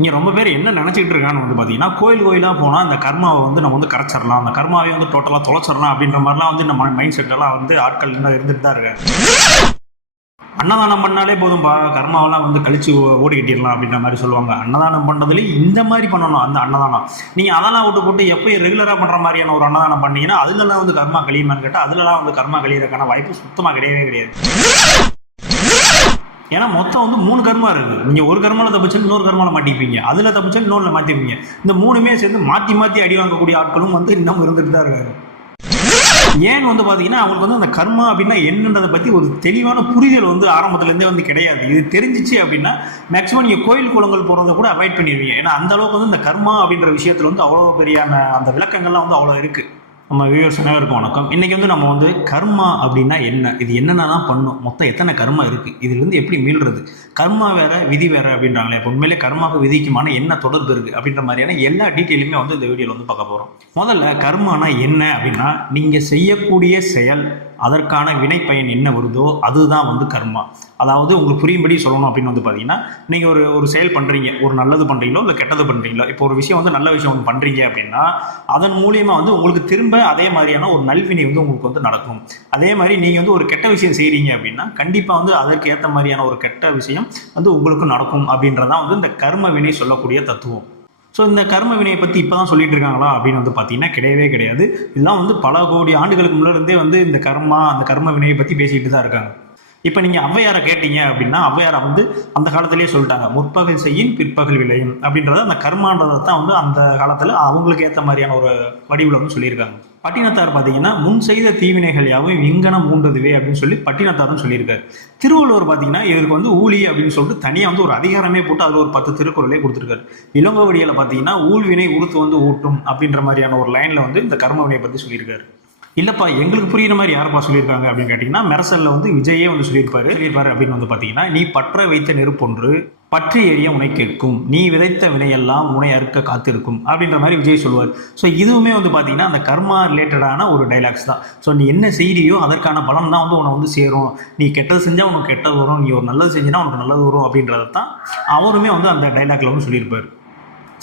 இங்கே ரொம்ப பேர் என்ன நினச்சிக்கிட்டு இருக்கான்னு வந்து பார்த்தீங்கன்னா, கோயிலாக போனால் அந்த கர்மாவை வந்து நம்ம வந்து கரைச்சிடலாம், அந்த கர்மாவே வந்து டோட்டலாக தொலைச்சிடலாம் அப்படின்ற மாதிரிலாம் வந்து நம்ம மைண்ட் செட்டெல்லாம் வந்து ஆட்கள் இன்னும் இருந்துட்டு தான் இருக்காங்க. அன்னதானம் பண்ணாலே போதும்பா, கர்மாவெல்லாம் வந்து கழிச்சு ஓடி கட்டிடலாம் அப்படின்ற மாதிரி சொல்லுவாங்க. அன்னதானம் பண்ணுறதுலேயே இந்த மாதிரி பண்ணணும். அந்த அன்னதானம் நீங்கள் அதெல்லாம் விட்டு போட்டு எப்போயும் ரெகுலராக பண்ணுற மாதிரியான ஒரு அன்னதானம் பண்ணீங்கன்னா அதுலலாம் வந்து கர்மா கழியுமான்னு கேட்டால் அதுலலாம் வந்து கர்மா கழியறதுக்கான வாய்ப்பு சுத்தமாக கிடையவே கிடையாது. ஏன்னா மொத்தம் வந்து 3 கர்மா இருக்குது. நீங்கள் ஒரு கர்மாவில் தப்பிச்சு இன்னொரு கர்மாவில் மாட்டிப்பீங்க, அதில் தப்பிச்சு இன்னொன்று மாற்றிப்பீங்க. இந்த 3மே சேர்ந்து மாற்றி மாற்றி அடி வாங்கக்கூடிய ஆட்களும் வந்து இன்னும் இருந்துட்டு தான் இருக்காரு. ஏன்னு வந்து பார்த்தீங்கன்னா அவங்களுக்கு வந்து அந்த கர்மா அப்படின்னா என்னன்றதை பற்றி ஒரு தெளிவான புரிதல் வந்து ஆரம்பத்துலேருந்தே வந்து கிடையாது. இது தெரிஞ்சிச்சு அப்படின்னா மேக்ஸிமம் நீங்கள் கோயில் குளங்கள் போகிறத கூட அவாய்ட் பண்ணிடுவீங்க. ஏன்னா அந்த அளவுக்கு வந்து இந்த கர்மா அப்படின்ற விஷயத்தில் வந்து அவ்வளோ பெரியான அந்த விளக்கங்கள்லாம் வந்து அவ்வளோ இருக்குது. நம்ம வியூவர்ஸ் அனைவருக்கும் வணக்கம். இன்றைக்கி வந்து நம்ம வந்து கர்மா அப்படின்னா என்ன, இது என்னென்னலாம் பண்ணும், மொத்தம் எத்தனை கர்மா இருக்குது, இதுலேருந்து எப்படி மீள்றது, கர்மா வேறு விதி வேறு அப்படின்றாங்களே, இப்போ உண்மையிலே கர்மாவுக்கு விதிக்குமான என்ன தொடர்பு இருக்குது அப்படின்ற மாதிரியான எல்லா டீட்டெயிலுமே வந்து இந்த வீடியோவில் வந்து பார்க்க போகிறோம். முதல்ல கர்மானா என்ன அப்படின்னா, நீங்கள் செய்யக்கூடிய செயல் அதற்கான வினை பயன் என்ன வருதோ அதுதான் வந்து கர்மா. அதாவது உங்களுக்கு புரியும்படி சொல்லணும் அப்படின்னு வந்து பார்த்தீங்கன்னா, நீங்கள் ஒரு செயல் பண்ணுறீங்க, ஒரு நல்லது பண்ணுறீங்களோ இல்லை கெட்டது பண்ணுறீங்களோ, இப்போ ஒரு விஷயம் வந்து நல்ல விஷயம் வந்து பண்ணுறீங்க அப்படின்னா அதன் மூலியமாக வந்து உங்களுக்கு திரும்ப அதே மாதிரியான ஒரு நல்வினை வந்து உங்களுக்கு வந்து நடக்கும். அதே மாதிரி நீங்கள் வந்து ஒரு கெட்ட விஷயம் செய்கிறீங்க அப்படின்னா கண்டிப்பாக வந்து அதற்கு ஏற்ற மாதிரியான ஒரு கெட்ட விஷயம் வந்து உங்களுக்கு நடக்கும் அப்படின்றதான் வந்து இந்த கர்ம வினை சொல்லக்கூடிய தத்துவம். ஸோ இந்த கர்ம வினையை பற்றி இப்போ தான் சொல்லிட்டு இருக்காங்களா அப்படின்னு வந்து பார்த்தீங்கன்னா கிடையவே கிடையாது. இதெல்லாம் வந்து பல கோடி ஆண்டுகளுக்கு முன்னாடிருந்தே வந்து இந்த அந்த கர்ம வினையை பற்றி பேசிக்கிட்டு தான் இருக்காங்க. இப்போ நீங்கள் ஔவையாரை கேட்டீங்க அப்படின்னா ஔவையாரை வந்து அந்த காலத்திலேயே சொல்லிட்டாங்க, முற்பகல் செய்யின் பிற்பகல் விளையும் அப்படின்றத அந்த கர்மான்றதை தான் வந்து அந்த காலத்தில் அவங்களுக்கு ஏற்ற மாதிரியான ஒரு வடிவில் வந்து சொல்லியிருக்காங்க. பட்டினத்தார் பார்த்தீங்கன்னா முன் செய்த தீவினைகள் யாவும் இங்கனம் மூன்றதுவே அப்படின்னு சொல்லி பட்டினத்தார்னு சொல்லியிருக்காரு. திருவள்ளுவர் பார்த்தீங்கன்னா இவருக்கு வந்து ஊழி அப்படின்னு சொல்லிட்டு தனியாக வந்து ஒரு அதிகாரமே போட்டு அதில் ஒரு 10 திருக்குறளே கொடுத்துருக்காரு. இளங்கோவடியில் பார்த்தீங்கன்னா ஊழ்வினை உறுத்து வந்து ஊட்டும் அப்படின்ற மாதிரியான ஒரு லைனில் வந்து இந்த கர்ம வினையை பற்றி சொல்லியிருக்காரு. இல்லைப்பா எங்களுக்கு புரியுற மாதிரி யாருப்பா சொல்லியிருக்காங்க அப்படின்னு கேட்டிங்கன்னா மெரசலில் வந்து விஜயே வந்து சொல்லியிருப்பாரு அப்படின்னு வந்து பார்த்தீங்கன்னா, நீ பற்ற வைத்த நெருப்பொன்று பற்றி எரிய உனை கேட்கும், நீ விதைத்த வினையெல்லாம் உனை அறுக்க காத்திருக்கும் அப்படின்ற மாதிரி விஜய் சொல்லுவார். ஸோ இதுவுமே வந்து பார்த்தீங்கன்னா அந்த கர்மா ரிலேட்டடான ஒரு டைலாக்ஸ் தான். ஸோ நீ என்ன செய்கிறியோ அதற்கான பலன் தான் வந்து உன்னை வந்து சேரும். நீ கெட்டது செஞ்சால் உனக்கு கெட்டது வரும், நீ ஒரு நல்லது செஞ்சினா உனக்கு நல்லது வரும் அப்படின்றத தான் அவருமே வந்து அந்த டைலாக்ல வந்து சொல்லியிருப்பார்.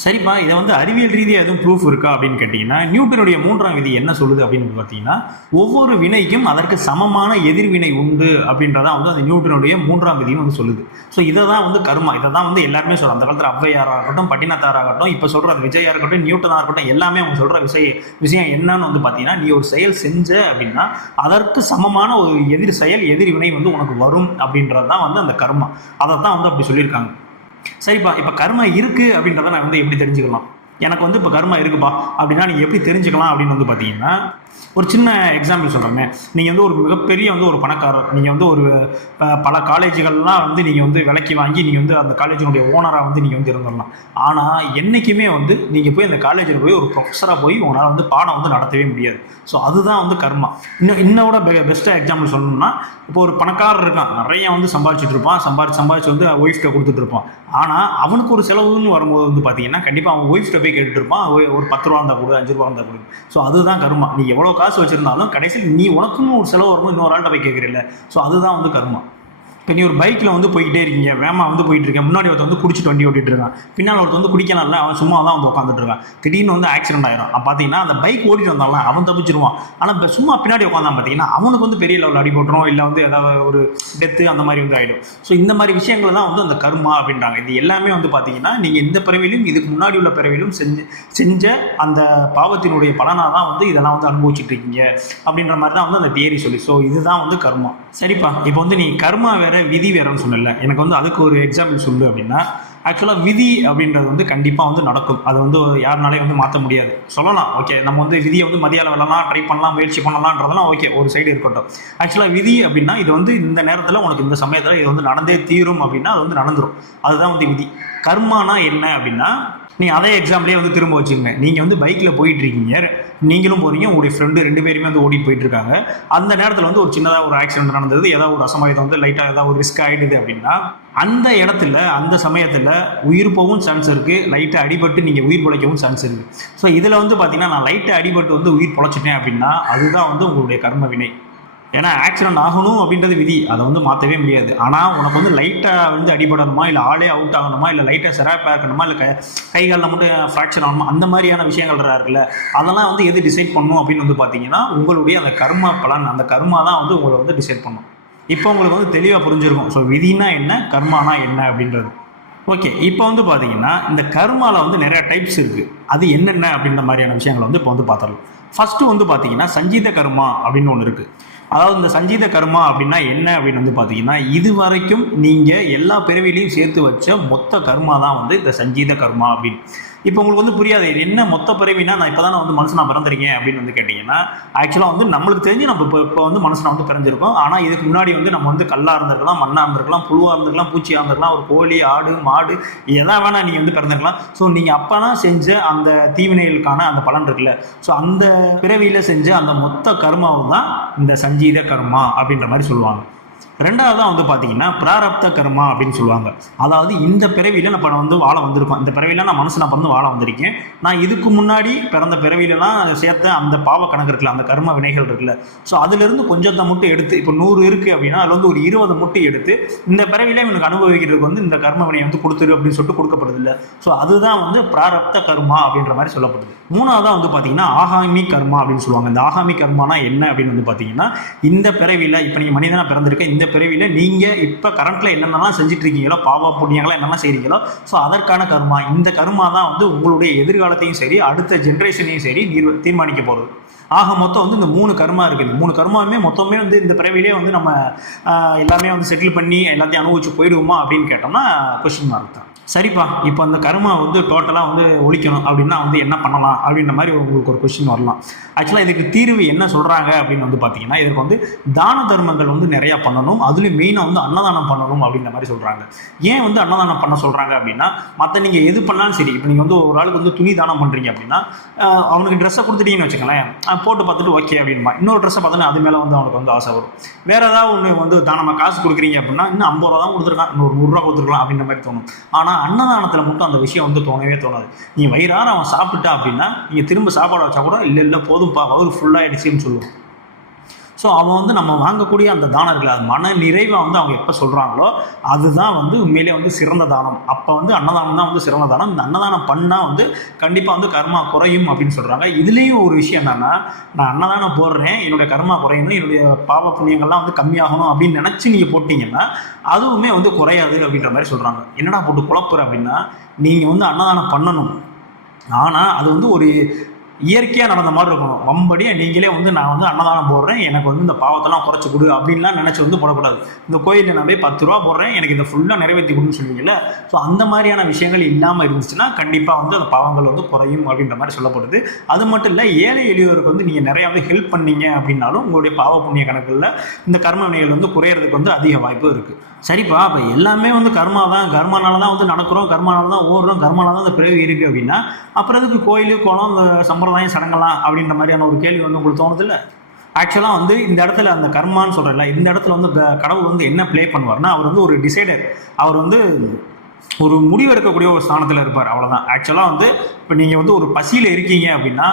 சரிப்பா, இதை வந்து அறிவியல் ரீதியாக எதுவும் ப்ரூஃப் இருக்கா அப்படின்னு கேட்டிங்கன்னா, நியூட்டனுடைய 3ஆம் விதி என்ன சொல்லுது அப்படின்னு பார்த்தீங்கன்னா, ஒவ்வொரு வினைக்கும் அதற்கு சமமான எதிர்வினை உண்டு அப்படின்றதான் வந்து அந்த நியூட்டனுடைய 3ஆம் விதியும் வந்து சொல்லுது. ஸோ இதை தான் வந்து கர்மா, இதை தான் வந்து எல்லாருமே சொல்கிறோம். அந்த காலத்தில் ஔவையாராக இருக்கட்டும், பட்டினத்தாராகட்டும், இப்போ சொல்கிற விஜயா இருக்கட்டும், நியூட்டனாக இருக்கட்டும், எல்லாமே அவங்க சொல்கிற விஷயம் என்னன்னு வந்து பார்த்தீங்கன்னா, நீ ஒரு செயல் செஞ்ச அப்படின்னா அதற்கு சமமான ஒரு எதிர் செயல் எதிர்வினை வந்து உனக்கு வரும் அப்படின்றது தான் வந்து அந்த கர்மா. அதை தான் வந்து அப்படி சொல்லியிருக்காங்க. சரிப்பா, இப்போ கர்மா இருக்குது அப்படின்றத நான் வந்து எப்படி தெரிஞ்சுக்கலாம், எனக்கு வந்து இப்போ கர்மா இருக்குப்பா அப்படின்னா நீங்கள் எப்படி தெரிஞ்சுக்கலாம் அப்படின்னு வந்து பார்த்தீங்கன்னா, ஒரு சின்ன எக்ஸாம்பிள் சொல்கிறேங்க. நீங்கள் வந்து ஒரு மிகப்பெரிய வந்து ஒரு பணக்காரர், நீங்கள் வந்து ஒரு பல காலேஜுகள்லாம் வந்து நீங்கள் வந்து விலைக்கு வாங்கி நீங்கள் வந்து அந்த காலேஜினுடைய ஓனராக வந்து நீங்கள் வந்து இருந்துடலாம். ஆனால் என்றைக்குமே வந்து நீங்கள் போய் அந்த காலேஜில் போய் ஒரு ப்ரொஃபஸராக போய் உங்களால் வந்து பாடம் வந்து நடத்தவே முடியாது. ஸோ அதுதான் வந்து கர்மா. இன்னோட பெஸ்ட்டாக எக்ஸாம்பிள் சொல்லணும்னா, இப்போ ஒரு பணக்காரர் இருக்கான், நிறைய வந்து சம்பாதிச்சுட்டு இருப்பான், சம்பாதிச்சு வந்து ஒய்ஃப்கிட்ட கொடுத்துட்டு இருப்பான். ஆனால் அவனுக்கு ஒரு செலவுன்னு வரும்போது வந்து பார்த்தீங்கன்னா கண்டிப்பாக அவன் ஒய்ஃப்கிட்ட போய் கேட்டுட்டு இருப்பான், ஒரு 10 ரூபா இருந்தால் கொடு, 5 ரூபா இருந்தால் கொடு. ஸோ அதுதான் கர்மா. நீ எவ்வளோ காசு வச்சுருந்தாலும் கடைசியில் நீ உனக்குன்னு ஒரு செலவு வரும்போது இன்னொரு ஆள்கிட்ட போய் கேட்குறீல்ல, ஸோ அதுதான் வந்து கர்மா. இப்போ நீ ஒரு பைக்கில் வந்து போய்கிட்டே இருக்கீங்க, வேகமாக வந்து போயிட்டு இருக்கேன், முன்னாடி ஒருத்தர் வந்து குடிச்சிட்டு வண்டி ஓட்டிட்டு இருக்கான், பின்னால் ஒருத்தர் வந்து குடிக்கலாம்ல, அவன் சும்மா தான் வந்து உட்காந்துட்டு இருக்கான், திடீர்னு வந்து ஆக்சிடென்ட் ஆயிரும். பார்த்தீங்கன்னா அந்த பைக் ஓட்டிட்டு வந்தால அவன் தப்பிச்சிருவான். ஆனால் சும்மா பின்னாடி உட்காந்தான் பார்த்தீங்கன்னா அவனுக்கு வந்து பெரிய லெவலில் அடி போட்டுரும், இல்லை வந்து ஏதாவது ஒரு டெத்து அந்த மாதிரி வந்து ஆகிடும். ஸோ இந்த மாதிரி விஷயங்கள் தான் வந்து அந்த கர்மா அப்படின்றாங்க. இது எல்லாமே வந்து பார்த்தீங்கன்னா நீங்கள் இந்த பிறவிலும் இதுக்கு முன்னாடி உள்ள பிறவிலும் செஞ்ச அந்த பாவத்தினுடைய பலனாக தான் வந்து இதெல்லாம் வந்து அனுபவிச்சுட்டு இருக்கீங்க அப்படின்ற மாதிரி தான் வந்து அந்த தியரி சொல்லி. ஸோ இதுதான் வந்து கர்மா. சரிப்பா, இப்போ வந்து நீ கர்மா வேற விதி வேறன்னு சொன்னல, எனக்கு வந்து அதுக்கு ஒரு எக்ஸாம்பிள் சொல்லு அப்படின்னா, ஆக்சுவலாக விதி அப்படின்றது வந்து கண்டிப்பாக வந்து நடக்கும். அது வந்து யாருனாலையும் வந்து மாற்ற முடியாது. சொல்லலாம் ஓகே, நம்ம வந்து விதியை வந்து மதியால் விடலாம், ட்ரை பண்ணலாம், முயற்சி பண்ணலான்றதெல்லாம் ஓகே, ஒரு சைடு இருக்கட்டும். ஆக்சுவலாக விதி அப்படின்னா இது வந்து இந்த நேரத்தில் உனக்கு இந்த சமயத்தில் இது வந்து நடந்தே தீரும் அப்படின்னா அது வந்து நடந்துடும். அதுதான் வந்து விதி. கர்மானா என்ன அப்படின்னா, நீங்கள் அதே எக்ஸாம்பிளே வந்து திரும்ப வச்சுக்கோங்க. நீங்கள் வந்து பைக்கில் போயிட்டு இருக்கீங்க, நீங்களும் போகிறீங்க, உங்களுடைய ஃப்ரெண்டு 2 பேருமே வந்து ஓடிட்டு போயிட்டு இருக்காங்க. அந்த நேரத்தில் வந்து ஒரு சின்னதாக ஒரு ஆக்சிடென்ட் நடந்தது, ஏதாவது ஒரு அசம்பாவிதம் வந்து லைட்டாக ஏதாவது ஒரு ரிஸ்க் ஆகிடுது அப்படின்னா அந்த இடத்துல அந்த சமயத்தில் உயிர் போகவும் சான்ஸ் இருக்குது, லைட்டாக அடிபட்டு நீங்கள் உயிர் பிழைக்கவும் சான்ஸ் இருக்குது. ஸோ இதில் வந்து பார்த்தீங்கன்னா நான் லைட்டாக அடிபட்டு வந்து உயிர் பிழைச்சிட்டேன் அப்படின்னா அதுதான் வந்து உங்களுடைய கர்ம வினை. ஏன்னா ஆக்சிடென்ட் ஆகணும் அப்படின்றது விதி, அதை வந்து மாற்றவே முடியாது. ஆனால் உனக்கு வந்து லைட்டாக வந்து அடிபடணுமா, இல்லை ஆளே அவுட் ஆகணுமா, இல்லை லைட்டாக சிராப்பாக இருக்கணுமா, இல்லை கை காலில் மட்டும் ஃப்ராக்சர் ஆகணுமா, அந்த மாதிரியான விஷயங்கள் இருக்குல்ல, அதெல்லாம் வந்து எது டிசைட் பண்ணும் அப்படின்னு வந்து பார்த்தீங்கன்னா உங்களுடைய அந்த கர்மா பலன், அந்த கர்மா தான் வந்து உங்களை வந்து டிசைட் பண்ணும். இப்போ உங்களுக்கு வந்து தெளிவாக புரிஞ்சிருக்கும். ஸோ விதினா என்ன, கர்மானா என்ன அப்படின்றது. ஓகே, இப்போ வந்து பார்த்தீங்கன்னா இந்த கர்மாவில் வந்து நிறையா டைப்ஸ் இருக்குது. அது என்னென்ன அப்படின்ற மாதிரியான விஷயங்களை வந்து இப்போ வந்து பார்த்துடலாம். ஃபஸ்ட்டு வந்து பார்த்தீங்கன்னா சஞ்சீத கர்மா அப்படின்னு ஒன்று இருக்குது. அதாவது இந்த சஞ்சீத கர்மா அப்படின்னா என்ன அப்படின்னு வந்து பார்த்தீங்கன்னா, இது வரைக்கும் நீங்கள் எல்லா பிறவிலையும் சேர்த்து வச்ச மொத்த கர்மா தான் வந்து இந்த சஞ்சீத கர்மா அப்படின்னு. இப்போ உங்களுக்கு வந்து புரியாது என்ன மொத்த பிறவினா, நான் இப்போ தான் வந்து மனுஷனாக பிறந்திருக்கேன் அப்படின்னு வந்து கேட்டிங்கன்னா, ஆக்சுவலாக வந்து நம்மளுக்கு தெரிஞ்சு நம்ம இப்போ வந்து மனுஷனாக வந்து பிறந்திருக்கோம். ஆனால் இதுக்கு முன்னாடி வந்து நம்ம வந்து கல்லாக இருந்திருக்கலாம், மண்ணாக இருந்திருக்கலாம், புழுவாக இருந்திருக்கலாம், பூச்சியாக இருந்திருக்கலாம், ஒரு கோழி, ஆடு, மாடு, எதா வேணால் நீங்கள் வந்து பிறந்திருக்கலாம். ஸோ நீங்கள் அப்போனா செஞ்ச அந்த தீவினைகளுக்கான அந்த பலன் இருக்குல்ல, ஸோ அந்த பிறவியில் செஞ்ச அந்த மொத்த கர்மாவும் தான் இந்த சஞ்சீத கர்மா அப்படின்ற மாதிரி சொல்லுவாங்க. ரெண்டாவது தான் வந்து பார்த்தீங்கன்னா பிராரப்த கர்மா அப்படின்னு சொல்லுவாங்க. அதாவது இந்த பிறவியில் நம்ம வந்து வாழ வந்திருக்கோம், இந்த பிறவியில் நான் மனுஷனை பிறந்து வாழ வந்திருக்கேன், நான் இதுக்கு முன்னாடி பிறந்த பிறவியிலலாம் சேர்த்த அந்த பாவ கணக்கு இருக்குல்ல, அந்த கர்ம வினைகள் இருக்குல்ல, ஸோ அதுலேருந்து கொஞ்சத்தை மட்டும் எடுத்து, இப்போ 100 இருக்குது அப்படின்னா அதில் வந்து ஒரு 20 மட்டும் எடுத்து இந்த பிறவியில் இவனுக்கு அனுபவிக்கிறதுக்கு வந்து இந்த கர்ம வினையை வந்து கொடுத்துரு அப்படின்னு சொல்லிட்டு கொடுக்கப்படுது இல்லை. ஸோ அதுதான் வந்து பிராரப்த கர்மா அப்படின்ற மாதிரி சொல்லப்படுது. மூணாவதாக வந்து பார்த்தீங்கன்னா ஆகாமி கர்மா அப்படின்னு சொல்லுவாங்க. இந்த ஆகாமி கர்மானா என்ன அப்படின்னு வந்து பார்த்தீங்கன்னா, இந்த பிறவியில் இப்போ நீங்கள் மனிதனாக பிறந்திருக்க இந்த பிறவியில் நீங்கள் இப்போ கரண்ட்டில் என்னென்னலாம் செஞ்சுட்டு இருக்கீங்களோ, பாவ புண்ணியங்களா என்னென்ன செய்கிறீங்களோ, ஸோ அதற்கான கர்மா, இந்த கர்மா தான் வந்து உங்களுடைய எதிர்காலத்தையும் சரி அடுத்த ஜென்ரேஷனையும் சரி தீர்மானிக்க போகிறது. ஆக மொத்தம் வந்து இந்த 3 கர்மா இருக்குது. இந்த 3 கர்மாவுமே மொத்தமே வந்து இந்த பிறவிலே வந்து நம்ம எல்லாமே வந்து செட்டில் பண்ணி எல்லாத்தையும் அனுபவிச்சு போயிடுவோமா அப்படின்னு கேட்டோம்னா கொஸ்டின் மார்க் தான். சரிப்பா, இப்போ அந்த கர்மா வந்து டோட்டலாக வந்து ஒழிக்கணும் அப்படின்னா வந்து என்ன பண்ணலாம் அப்படின்ற மாதிரி உங்களுக்கு ஒரு கொஸ்டின் வரலாம். ஆக்சுவலாக இதுக்கு தீர்வு என்ன சொல்கிறாங்க அப்படின்னு வந்து பார்த்தீங்கன்னா, இதுக்கு வந்து தான தர்மங்கள் வந்து நிறையா பண்ணணும், அதுலேயும் மெயினாக வந்து அன்னதானம் பண்ணணும் அப்படின்ற மாதிரி சொல்கிறாங்க. ஏன் வந்து அன்னதானம் பண்ண சொல்கிறாங்க அப்படின்னா, மற்ற நீங்கள் எது பண்ணாலும் சரி, இப்போ நீங்கள் வந்து ஒரு ஆளுக்கு வந்து துணி தானம் பண்ணுறீங்க அப்படின்னா அவனுக்கு ட்ரெஸ்ஸை கொடுத்துட்டீங்கன்னு வச்சுக்கலேன், போட்டு பார்த்துட்டு ஓகே அப்படின்பா. இன்னொரு ட்ரெஸ்ஸை பார்த்தோன்னா அது மேலே வந்து அவனுக்கு வந்து ஆசை வரும். வேறு ஏதாவது ஒன்று வந்து தானமாக காசு கொடுக்குறீங்க அப்படின்னா இன்னும் 50 ரூபா தான் கொடுத்துருக்கான், இன்னொரு 100 ரூபா கொடுத்துருக்கலாம் அப்படின்ற மாதிரி தோணும். ஆனால் அன்னதானத்தில் மட்டும் அந்த விஷயம் வந்து தோணவே தோணாது. நீ வயிறார அவன் சாப்பிட்டா அப்படின்னா நீங்கள் திரும்ப சாப்பாடு வச்சா கூட இல்லை போதும்ப்பா வயிறு ஃபுல்லாகிடுச்சின்னு சொல்லுவோம். ஸோ அவன் வந்து நம்ம வாங்கக்கூடிய அந்த தானம் இருக்குல்ல, அது மன நிறைவை வந்து அவங்க எப்போ சொல்கிறாங்களோ அதுதான் வந்து உண்மையிலே வந்து சிறந்த தானம். அப்போ வந்து அன்னதானம் தான் வந்து சிறந்த தானம். இந்த அன்னதானம் பண்ணால் வந்து கண்டிப்பாக வந்து கர்மா குறையும் அப்படின்னு சொல்கிறாங்க. இதுலேயும் ஒரு விஷயம் என்னென்னா, நான் அன்னதானம் போடுறேன் என்னுடைய கர்மா குறையணும், என்னுடைய பாவ புண்ணியங்கள்லாம் வந்து கம்மியாகணும் அப்படின்னு நினச்சி நீங்கள் போட்டிங்கன்னா அதுவுமே வந்து குறையாது அப்படின்ற மாதிரி சொல்கிறாங்க. என்னடா போட்டு குழப்புற அப்படின்னா, நீங்கள் வந்து அன்னதானம் பண்ணணும், ஆனால் அது வந்து ஒரு இயற்கையாக நடந்த மாதிரி இருக்கணும். வம்படியாக நீங்களே வந்து நான் வந்து அன்னதானம் போடுறேன், எனக்கு வந்து இந்த பாவத்தெல்லாம் குறைச்சி கொடு அப்படின்லாம் நினச்சி வந்து போடக்கூடாது. இந்த கோயிலில் நான் போய் 10 ரூபா போடுறேன், எனக்கு இதை ஃபுல்லாக நிறைவேற்றி கொடுன்னு சொல்லுவீங்கல்ல, ஸோ அந்த மாதிரியான விஷயங்கள் இல்லாமல் இருந்துச்சுன்னா கண்டிப்பாக வந்து அந்த பாவங்கள் வந்து குறையும் அப்படின்ற மாதிரி சொல்லப்படுது. அது மட்டும் இல்லை, ஏழை எளியோருக்கு வந்து நீங்கள் நிறையா வந்து ஹெல்ப் பண்ணீங்க அப்படின்னாலும் உங்களுடைய பாவ புண்ணிய கணக்கில் இந்த கர்ம வினைகள் வந்து குறையிறதுக்கு வந்து அதிக வாய்ப்பு இருக்குது. சரிப்பா, அப்போ எல்லாமே வந்து கர்மா தான், கர்மானால தான் வந்து நடக்கிறோம், கர்மானால தான் ஓடுறோம், கர்மானால தான் அந்த பிறவி இருக்குது அப்படின்னா அப்புறம் அதுக்கு கோயில் குளம் இந்த சம்பிரதாயம் சடங்கலாம் அப்படின்ற மாதிரியான ஒரு கேள்வி வந்து உங்களுக்கு தோணுதில்ல? ஆக்சுவலாக வந்து இந்த இடத்துல அந்த கர்மான்னு சொல்கிறல, இந்த இடத்துல வந்து கடவுள் வந்து என்ன ப்ளே பண்ணுவார்னா, அவர் வந்து ஒரு டிசைடர், அவர் வந்து ஒரு முடிவெடுக்கக்கூடிய ஒரு ஸ்தானத்தில் இருப்பார், அவ்வளோதான். ஆக்சுவலாக வந்து இப்போ நீங்கள் வந்து ஒரு பசியில் இருக்கீங்க அப்படின்னா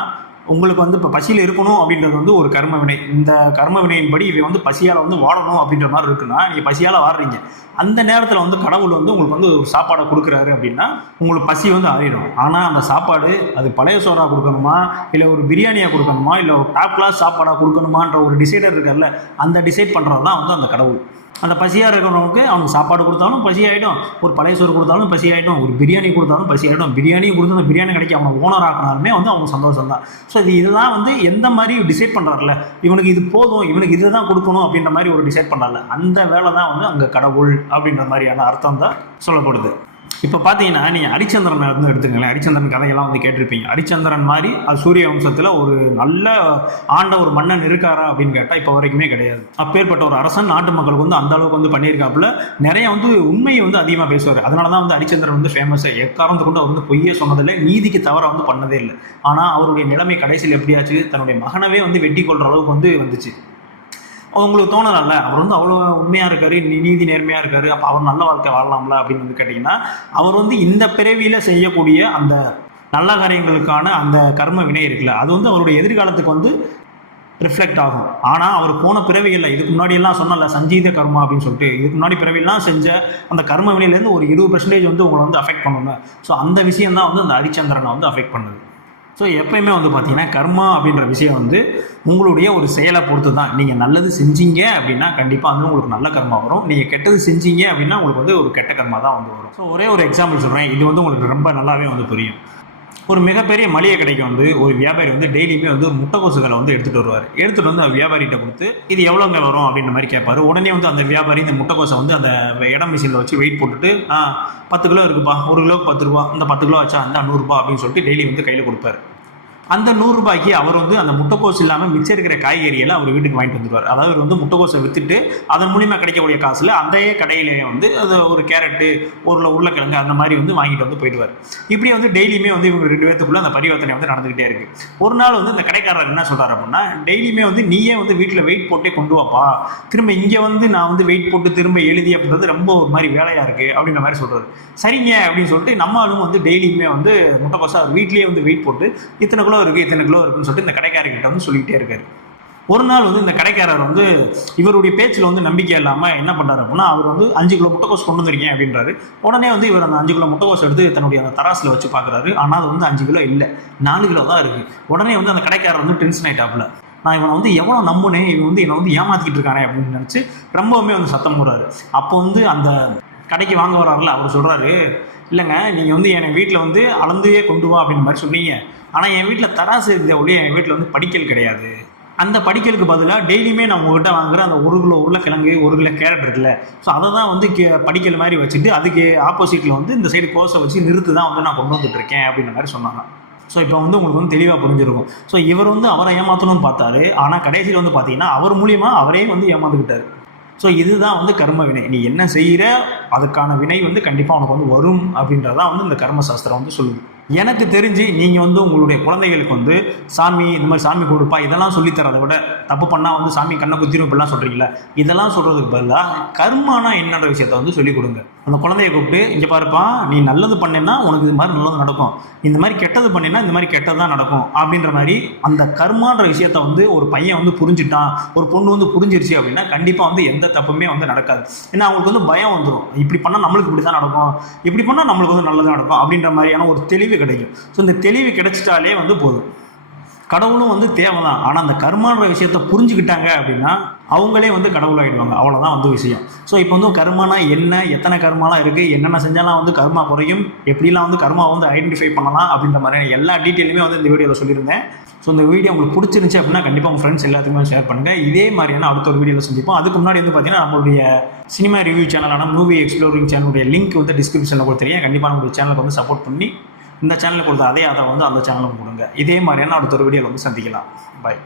உங்களுக்கு வந்து இப்போ பசியில் இருக்கணும் அப்படின்றது வந்து ஒரு கர்ம வினை. இந்த கர்ம வினையின்படி இவை வந்து பசியால் வந்து வாழணும் அப்படின்ற மாதிரி இருக்குன்னா நீங்கள் பசியால் வாடுறீங்க. அந்த நேரத்தில் வந்து கடவுள் வந்து உங்களுக்கு வந்து ஒரு சாப்பாடை கொடுக்குறாரு அப்படின்னா உங்களுக்கு பசி வந்து ஆறிடும். ஆனால் அந்த சாப்பாடு அது பழைய சோறாக கொடுக்கணுமா, இல்லை ஒரு பிரியாணியாக கொடுக்கணுமா, இல்லை ஒரு டாப் கிளாஸ் சாப்பாடாக கொடுக்கணுமான்ற ஒரு டிசைடர் இருக்கார்ல, அந்த டிசைட் பண்ணுறது தான் வந்து அந்த கடவுள். அந்த பசியாக இருக்கிறவனுக்கு அவனுக்கு சாப்பாடு கொடுத்தாலும் பசி ஆகிடும், ஒரு பழைய சோறு கொடுத்தாலும் பசி ஆகிடும், ஒரு பிரியாணி கொடுத்தாலும் பசி ஆகிடும். பிரியாணி கொடுத்து அந்த பிரியாணி கடைக்கு அவனை ஓனர் ஆக்கினாலுமே வந்து அவனுக்கு சந்தோஷம் தான். ஸோ இதெல்லாம் வந்து எந்த மாதிரி டிசைட் பண்ணுறாருல, இவனுக்கு இது போதும், இவனுக்கு இதை தான் கொடுக்கணும் அப்படின்ற மாதிரி ஒரு டிசைட் பண்ணுறாருல, அந்த வேலை தான் வந்து அங்கே கடவுள் அப்படின்ற மாதிரியான அர்த்தம் தான் சொல்லப்படுது. இப்போ பார்த்தீங்கன்னா நீங்கள் ஹரிச்சந்திரனை வந்து எடுத்துக்கங்களேன். ஹரிச்சந்திரன் கதையெல்லாம் வந்து கேட்டிருப்பீங்க. ஹரிச்சந்திரன் மாதிரி அது சூரிய வம்சத்தில் ஒரு நல்ல ஆண்ட ஒரு மன்னன் இருக்காரா அப்படின்னு கேட்டால் இப்போ வரைக்குமே கிடையாது. அப்பேற்பட்ட ஒரு அரசன் நாட்டு மக்களுக்கு வந்து அந்த அளவுக்கு வந்து பண்ணியிருக்காப்புல, நிறைய வந்து உண்மையை வந்து அதிகமாக பேசுவார். அதனால தான் வந்து ஹரிச்சந்திரன் வந்து ஃபேமஸ். எக்காரணத்தை கொண்டு அவர் வந்து பொய்யே சொன்னதில்லை, நீதிக்கு தவற வந்து பண்ணதே இல்லை. ஆனால் அவருடைய நிலைமை கடைசியில் எப்படியாச்சு, தன்னுடைய மகனவே வந்து வெட்டி கொள்கிற அளவுக்கு வந்து வந்துச்சு. உங்களுக்கு தோணலாம்ல, அவர் வந்து அவ்வளோ உண்மையாக இருக்கார், நீதி நேர்மையாக இருக்கார், அப்போ அவர் நல்ல வாழ்க்கை வாழலாம்ல அப்படின்னு வந்து கேட்டிங்கன்னா, அவர் வந்து இந்த பிறவியில் செய்யக்கூடிய அந்த நல்ல காரியங்களுக்கான அந்த கர்ம வினை இருக்குல்ல, அது வந்து அவருடைய எதிர்காலத்துக்கு வந்து ரிஃப்ளெக்ட் ஆகும். ஆனால் அவர் போன பிறவிகளில் இதுக்கு முன்னாடி எல்லாம் சொன்னல சஞ்சீத கர்மா அப்படின்னு சொல்லிட்டு, இதுக்கு முன்னாடி பிறவிலாம் செஞ்ச அந்த கர்ம வினையிலேருந்து ஒரு 20% வந்து உங்களை வந்து அஃபெக்ட் பண்ணுங்க. ஸோ அந்த விஷயம் தான் வந்து அந்த ஹரிச்சந்திரனை வந்து அஃபெக்ட் பண்ணுது. ஸோ எப்பயுமே வந்து பார்த்தீங்கன்னா கர்மா அப்படின்ற விஷயம் வந்து உங்களுடைய ஒரு செயலை பொறுத்து தான். நீங்கள் நல்லது செஞ்சீங்க அப்படின்னா கண்டிப்பாக வந்து உங்களுக்கு நல்ல கர்மா வரும். நீங்கள் கெட்டது செஞ்சீங்க அப்படின்னா உங்களுக்கு வந்து ஒரு கெட்ட கர்மா தான் வந்து வரும். ஸோ ஒரே ஒரு எக்ஸாம்பிள் சொல்கிறேன், இது வந்து உங்களுக்கு ரொம்ப நல்லாவே வந்து புரியும். ஒரு மிகப்பெரிய மளிகை கடைக்கு வந்து ஒரு வியாபாரி வந்து டெய்லியுமே வந்து முட்டைக்கோசுகளை வந்து எடுத்துகிட்டு வருவார். எடுத்துகிட்டு வந்து அந்த வியாபாரிகிட்ட கொடுத்து இது எவ்வளோங்க வரும் அப்படின்ற மாதிரி கேட்பார். உடனே வந்து அந்த வியாபாரி இந்த முட்டைக்கோசை வந்து அந்த இடம் மிஷினில் வச்சு வெயிட் போட்டுட்டு 10 கிலோ இருக்குப்பா, 1 கிலோக்கு 10 ரூபா, இந்த 10 கிலோ வச்சா அந்த 100 ரூபா அப்படின்னு சொல்லிட்டு டெய்லி வந்து கையில் கொடுப்பார். அந்த 100 ரூபாய்க்கு அவர் வந்து அந்த முட்டைக்கோஸ் இல்லாமல் மிச்சம் இருக்கிற காய்கறிகளை அவர் வீட்டுக்கு வாங்கிட்டு வந்துடுவார். அதாவது அவர் வந்து முட்டைக்கோஸை விற்றுட்டு அதன் மூலிமா கிடைக்கக்கூடிய காசில் அந்த கடையிலேயே வந்து அது ஒரு கேரட்டு, ஒரு உருளைக்கிழங்கு அந்த மாதிரி வந்து வாங்கிட்டு வந்து போயிடுவார். இப்படி வந்து டெய்லியுமே வந்து இவங்க 2 பேத்துக்குள்ள அந்த பரிவர்த்தனை வந்து நடந்துகிட்டே இருக்கு. ஒரு நாள் வந்து இந்த கடைக்காரர் என்ன சொல்றாரு அப்படின்னா, டெய்லியுமே வந்து நீயே வந்து வீட்டில் வெயிட் போட்டே கொண்டு வாப்பா, திரும்ப இங்கே வந்து நான் வந்து வெயிட் போட்டு திரும்ப எழுதி அப்படின்றது ரொம்ப ஒரு மாதிரி வேலையா இருக்கு அப்படின்ற மாதிரி சொல்றாரு. சரிங்க அப்படின்னு சொல்லிட்டு நம்மளும் வந்து டெய்லியுமே வந்து முட்டைக்கோசை அவர் வீட்லேயே வந்து வெயிட் போட்டு இத்தனை கிலோ இருக்குது இத்தனை கிலோ இருக்குன்னு சொல்லிட்டு இந்த கடைக்காரர்கிட்ட வந்து சொல்லிகிட்டே இருக்காரு. ஒரு நாள் வந்து இந்த கடைக்காரர் வந்து இவருடைய பேச்சில் வந்து நம்பிக்கை இல்லாமல் என்ன பண்ணுறாரு அப்படின்னா, அவர் வந்து 5 கிலோ முட்டைக்கோஸ் கொண்டு வந்துருக்கீங்க அப்படின்றாரு. உடனே வந்து இவர் அந்த 5 கிலோ முட்டைக்கோஸ் எடுத்து தன்னுடைய அந்த தராசில் வச்சு பார்க்குறாரு. ஆனால் அது வந்து 5 கிலோ இல்லை, 4 கிலோ தான் இருக்குது. உடனே வந்து அந்த கடைக்காரர் வந்து டென்ஷன் ஆகிட்டாப்புல. நான் இவனை வந்து எவ்வளோ நம்புனேன், இவன் வந்து என்னை வந்து ஏமாற்றிக்கிட்டு இருக்கானே அப்படின்னு நினச்சி ரொம்பவுமே வந்து சத்தம் போடுறாரு. அப்போ வந்து அந்த கடைக்கு வாங்க வர்றாருல அவர் சொல்கிறாரு, இல்லைங்க நீங்கள் வந்து என் வீட்டில் வந்து அளந்தே கொண்டு வா அப்படின்ற மாதிரி சொன்னீங்க. ஆனால் என் வீட்டில் தராசு இருந்த ஒளி என் வீட்டில் வந்து படிக்கல் கிடையாது. அந்த படிக்கலுக்கு பதிலாக டெய்லியுமே நான் உங்கள்கிட்ட வாங்குற அந்த 1 கிலோ உருளைக்கிழங்கு 1 கிலோ கேரட் இருக்குல்ல, ஸோ அதை தான் வந்து படிக்கல் மாதிரி வச்சுட்டு அதுக்கு ஆப்போசிட்டில் வந்து இந்த சைடு கோஸை வச்சு நிறுத்து தான் வந்து நான் கொண்டு வந்துட்டுருக்கேன் அப்படின்ற மாதிரி சொன்னாங்க. ஸோ இப்போ வந்து உங்களுக்கு வந்து தெளிவாக புரிஞ்சிருக்கும். ஸோ இவர் வந்து அவரை ஏமாற்றணும்னு பார்த்தாரு, ஆனால் கடைசியில் வந்து பார்த்தீங்கன்னா அவர் மூலியமாக அவரே வந்து ஏமாந்துக்கிட்டார். ஸோ இதுதான் வந்து கர்ம வினை. நீ என்ன செய்கிற அதுக்கான வினை வந்து கண்டிப்பாக உனக்கு வந்து வரும் அப்படின்றதான் வந்து இந்த கர்மசாஸ்திரம் வந்து சொல்லுது. எனக்கு தெரிஞ்சு நீங்கள் வந்து உங்களுடைய குழந்தைகளுக்கு வந்து சாமி இந்த மாதிரி சாமி கொடுப்பா இதெல்லாம் சொல்லித்தரதை விட, தப்பு பண்ணால் வந்து சாமி கண்ணை குத்திரும் இப்படிலாம் சொல்கிறீங்களா, இதெல்லாம் சொல்கிறதுக்கு பதிலாக கர்மானா என்னன்ற விஷயத்த வந்து சொல்லிக் கொடுங்க. அந்த குழந்தைய கூப்பிட்டு, இங்கே பாருப்பா, நீ நல்லது பண்ணேன்னா உனக்கு இது மாதிரி நல்லது நடக்கும், இந்த மாதிரி கெட்டது பண்ணேன்னா இந்த மாதிரி கெட்டது தான் நடக்கும் அப்படின்ற மாதிரி அந்த கர்மான்ற விஷயத்த வந்து ஒரு பையன் வந்து புரிஞ்சுட்டான், ஒரு பொண்ணு வந்து புரிஞ்சிருச்சு அப்படின்னா கண்டிப்பாக வந்து எந்த தப்புமே வந்து நடக்காது. ஏன்னா அவங்களுக்கு வந்து பயம் வந்துடும், இப்படி பண்ணால் நம்மளுக்கு இப்படி தான் நடக்கும், இப்படி பண்ணால் நம்மளுக்கு வந்து நல்லதாக நடக்கும் அப்படின்ற மாதிரியான ஒரு தெளிவு கிடைக்கும். ஸோ இந்த தெளிவு கிடைச்சிட்டாலே வந்து போதும். கடவுளும் வந்து தேவை தான், ஆனால் அந்த கர்மான்ற விஷயத்த புரிஞ்சுக்கிட்டாங்க அப்படின்னா அவங்களே வந்து கடவுள் ஆகிடுவாங்க. அவ்வளோதான் வந்து விஷயம். ஸோ இப்போ வந்து கர்மானா என்ன, எத்தனை கர்மாலாம் இருக்குது, என்னென்ன செஞ்சாலாம் வந்து கர்மா குறையும், எப்படிலாம் வந்து கர்மா வந்து ஐடென்டிஃபை பண்ணலாம் அப்படின்ற மாதிரி எல்லா டீட்டெயிலுமே வந்து இந்த வீடியோவில் சொல்லியிருந்தேன். ஸோ இந்த வீடியோ உங்களுக்கு பிடிச்சிருந்துச்சு அப்படின்னா கண்டிப்பாக உங்கள் ஃப்ரெண்ட்ஸ் எல்லாத்துக்குமே ஷேர் பண்ணுங்கள். இதே மாதிரியான அடுத்த ஒரு வீடியோவில் சந்திப்போம். அதுக்கு முன்னாடி வந்து பார்த்தீங்கன்னா நம்மளுடைய சினிமா ரிவ்யூ சேனலான மூவி எக்ஸ்ப்ளோரிங் சேனலுடைய லிங்க் வந்து டிஸ்கிரிப்ஷனில் கொடுத்துருக்கேன். கண்டிப்பாக நம்மளுடைய சேனலுக்கு வந்து சப்போர்ட் பண்ணி இந்த சேனலுக்கு கொடுத்த அதே ஆதரவு வந்து அந்த சேனலுக்கு கொடுங்க. இதே மாதிரியான அடுத்த ஒரு வீடியோவில் வந்து சந்திக்கலாம். பாய்.